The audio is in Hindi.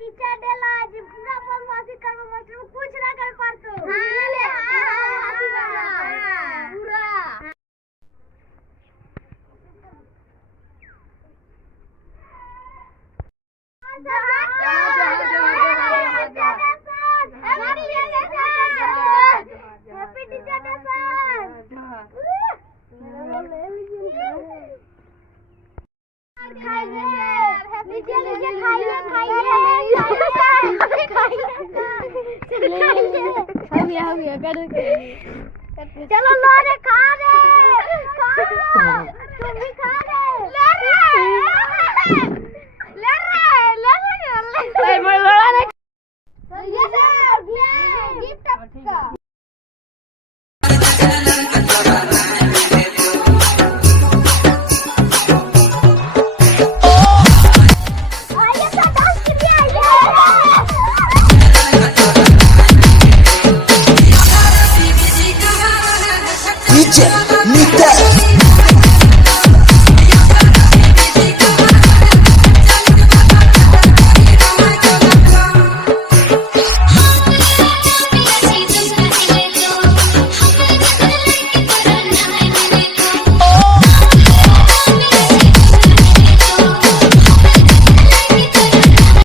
टीचर डेला आज पूरा बदमाशी करबो मास्टर कुछ ना कर पारतो पूरा हैप्पी टीचर डे चलो लो रे खा रे तुम भी खा रे ले ये सर गिफ्ट आपका DJ Nita